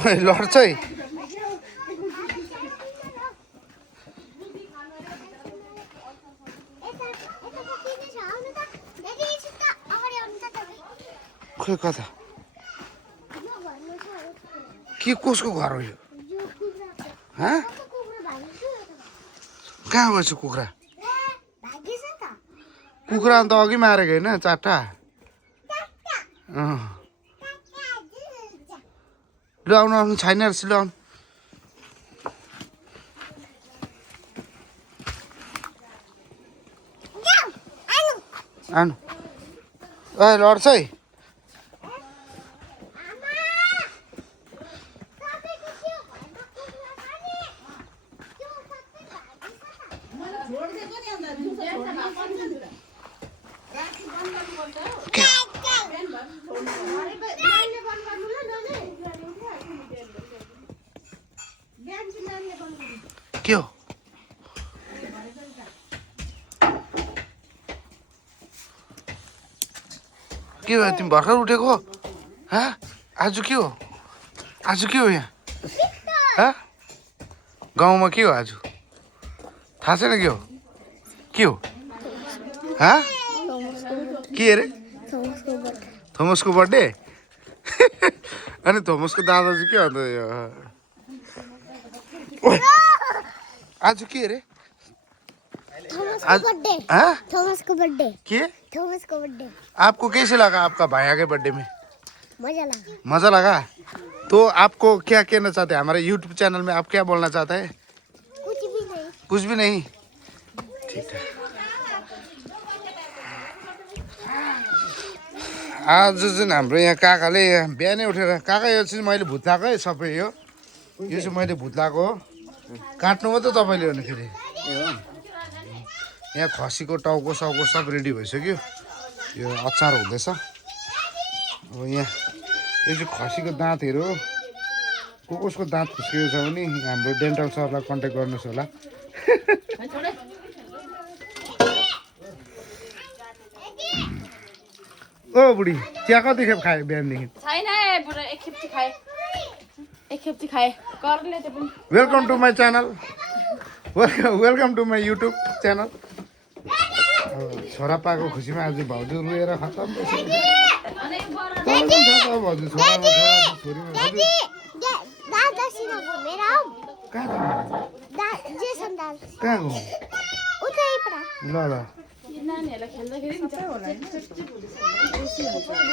लड्छ है खोइ कता के कसको घर हो यो कहाँ गएछ कुखुरा कुखुरा अन्त अघि मारेको होइन चारवटा ल आउनु आउनु छैन रहेछ ल आउनु आउनु ए लड्छ है के हो के भयो तिमी भर्खर उठेको आज के हो यहाँ गाउँमा के हो आज थाहा छैन के हो के अरे थोमसको बर्थडे अनि थोमसको दादा चाहिँ के अन्त आज के अरे थॉमस को बर्थडे के थॉमस को बर्थडे आपको कैसे लगा आपका भैया के बर्थडे में मजा लगा तो आपको क्या कहना चाहते हैं हमारे YouTube चैनल में आप क्या बोलना चाहते हैं कुछ भी नहीं ठीक है आज चाहिँ हाम्रो यहाँ काकाले बिहानै उठेर काका यो चाहिँ मैले भुत्लाकै सबै यो चाहिँ मैले भुत्लाको हो काट्नु मात्रै तपाईँले भन्दाखेरि यहाँ खसीको टाउको साउको सब रेडी भइसक्यो यो अचार हुँदैछ अब यहाँ यो चाहिँ खसीको दाँतहरू हो कसको दाँत खुस्किएको छ भने हाम्रो डेन्टल सरलाई कन्ट्याक्ट गर्नुहोस् होला ओ बुढी चिया कति खेप खायो बिहानदेखि welcome to my channel welcome to my YouTube channel छोरा पाएको खुसीमा आज भाउजू रोएर खतम भाउजू कहाँ गयो ल ल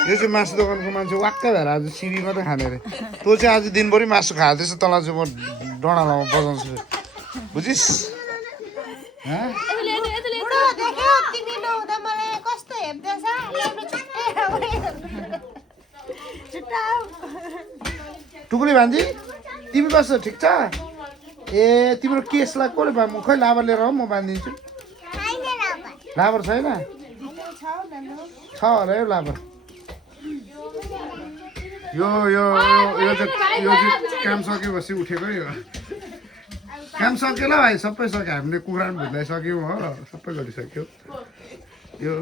यो चाहिँ मासु दोकानको मान्छे वाक्कै भएर आज सिमी मात्रै खाने अरे तँ चाहिँ आज दिनभरि मासु खाँदैछ तँलाई चाहिँ म डडालामा बजाउँछु बुझिस् टुक्री भान्जी तिमी कस्तो ठिक छ ए तिम्रो केसलाई कसले खै लाबर लिएर म बाँधिदिन्छु लाबर छैन छ होला यो लाबर यो चाहिँ काम सकेपछि उठेकै हो काम सक्यो ल भाइ सबै सक्यो हामीले कुखुरा पनि भुत्लाइसक्यौँ हो सबै गरिसक्यो यो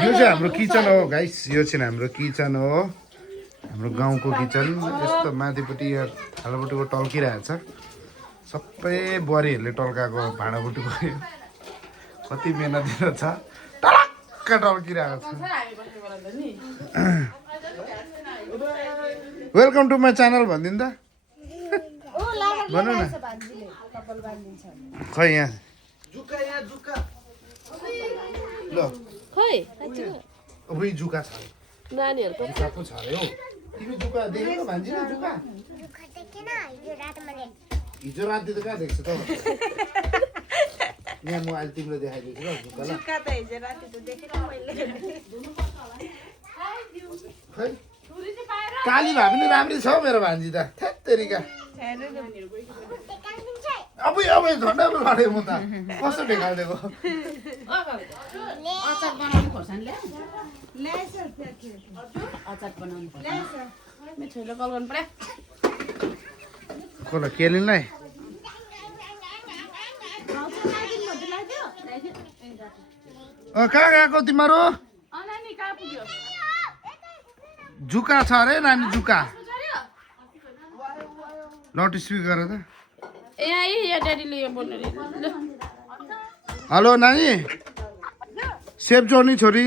यो चाहिँ हाम्रो किचन हो गाइस यो चाहिँ हाम्रो किचन हो हाम्रो गाउँको किचन यस्तो माथिपट्टि यहाँ थालापट्टिको टल्किरहेको छ सबै बुहारीहरूले टल्काएको भाँडाबुटीको कति मेहनत छ टलक्क टल्किरहेको छ वेलकम टु माई च्यानल भनिदिनु त भन्नु न खै यहाँ ल अब जुका छ नानीहरुको जुका पो छ रे हौ तिमी जुका देखेको भान्जी न जुका हिजो राति त कहाँ देख्छ त यहाँ म अहिले तिमीलाई देखाइदिन्छु ल जुका ल जुका त हिजो राति त देखेन मैले खै काली भए पनि राम्रै छ मेरो भान्जी त थेत तेरिका अब झन्डा पो लडे म त कस्तो ढेकालिदिएको अचार बनाउनु खोर्सानीले अचार बनाउनु मेरो छोरीले कल गर्नु पर्यो कसलाई केलिनलाई कहाँ गएको तिमीहरू नानी कहाँ पुग्यो जुका छ अरे नानी जुका लाउड स्पिकर त ए यहाँ ड्याडीले यो बोल्नु रे ल हेलो नानी सेफ जर्नी छोरी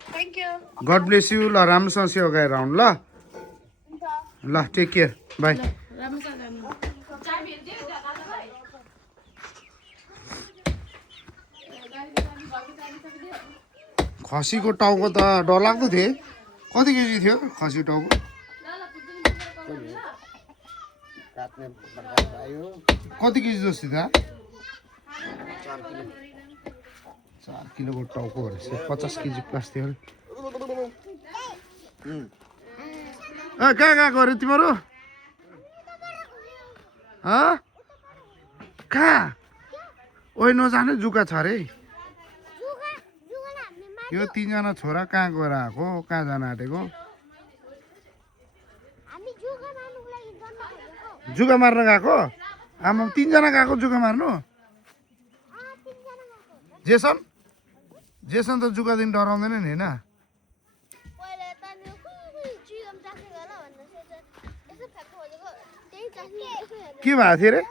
thank you God bless you ल राम्रोसँग सेवा गरेर आउनु ल ल टेक केयर बाई राम्रोसँग जानु खसीको टाउको त डरलाग्दो थियो कति केजी थियो खसीको टाउको कति केजी जस्तो थियो 4 किलोको टाउको रहेछ 50 केजी प्लस थियो कहाँ गएको अरे तिमीहरू कहाँ ओइ नजाने जुका छ अरे यो 3 जना छोरा कहाँ गएर आएको कहाँ जान आँटेको जुका मार्न गएको आमा 3 जना गएको जुका मार्नु जेसन जेसन त जुकादेखि डराउँदैन नि होइन के भएको थियो अरे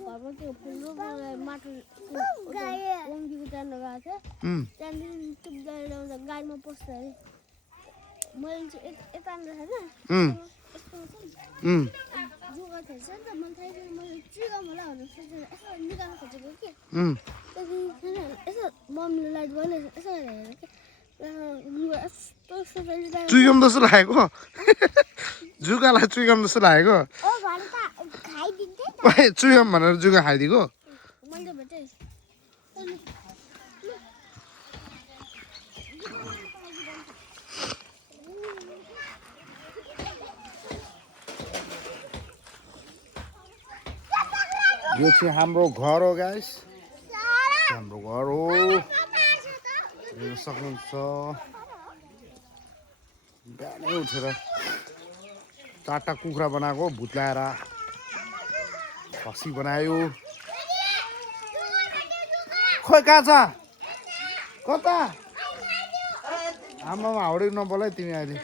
घरमा त्यो फुल माटो वङ्गीको जानु गएको थियो त्यहाँदेखि टुप्दा ल्याउँदा गाडीमा पस्छ अरे मैले चाहिँ यता छैन जुगा थिएछ नि त मलाई थाहा छैन मैले चिगाम होला भनेर सोचेर यसो निकाल्न खोजेको कि त्यहाँदेखि यसो मम्मीले लाइट भयो यसो हेरेर कि चुइगम जस्तो लागेको जुगालाई चुइगम जस्तो लागेको चुइगम भनेर जुगा खाइदिएको यो चाहिँ हाम्रो घर हो गाइस हाम्रो घर हो हेर्न सक्नुहुन्छ बिहानै उठेर 4टा कुखुरा बनाएको भुत्लाएर खसी बनायो खोइ कहाँ छ कता आमामा हाउडे नबोलाइ तिमी अहिले